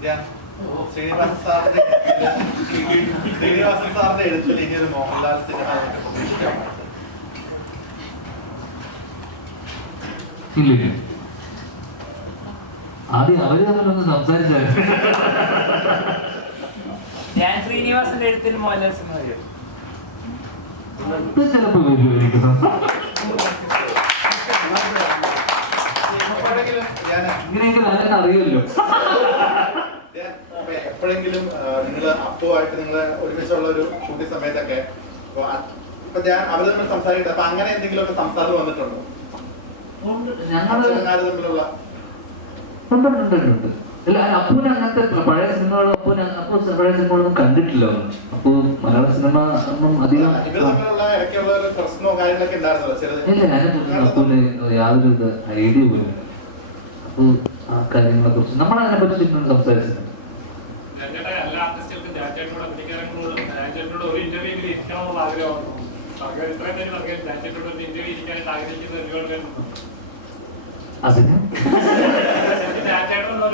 ശ്രീനിവാസൻ സാറിന്റെ എഴുത്തിൽ ഇനി ഒരു മോഹൻലാൽ സിനിമ പ്രതീക്ഷിക്കാമോ? ആദ്യം അവര് തമ്മിലൊന്ന് സംസാരിച്ചായിരുന്നു. ഞാൻ ശ്രീനിവാസന്റെ എഴുത്തിൽ മോഹൻലാൽ സിനിമ വരും. ചിലപ്പോ വരുമായിരിക്കും. ഇങ്ങനെയെങ്കിലും അതിനെ അറിയുമല്ലോ. എപ്പോഴെങ്കിലും നിങ്ങൾ അപ്പുമായിട്ട് നിങ്ങൾ ഒരുമിച്ചുള്ള ഒരു ഷൂട്ടിംഗ് സമയത്തൊക്കെ ഞാൻ അവര് തമ്മിൽ സംസാരിക്കട്ടെ, അപ്പൊ അങ്ങനെ എന്തെങ്കിലും ഒക്കെ സംസാരം വന്നിട്ടുണ്ടോ? ഞങ്ങള് തമ്മിലുള്ള ഉണ്ട്. അല്ല, അപ്പൂന് അങ്ങനത്തെ പഴയ സിനിമകളും അപ്പു പഴയ സിനിമകളൊന്നും കണ്ടിട്ടില്ല. അപ്പു മലയാള സിനിമ ഒന്നും അധികം ഇല്ല. അതിനെക്കുറിച്ച് അപ്പൂന് യാതൊരു ഐഡിയ പോലും. അപ്പു ആ കാര്യങ്ങളെ കുറിച്ച് നമ്മളതിനെ പറ്റി സംസാരിച്ചിട്ടുണ്ട്. അതിന്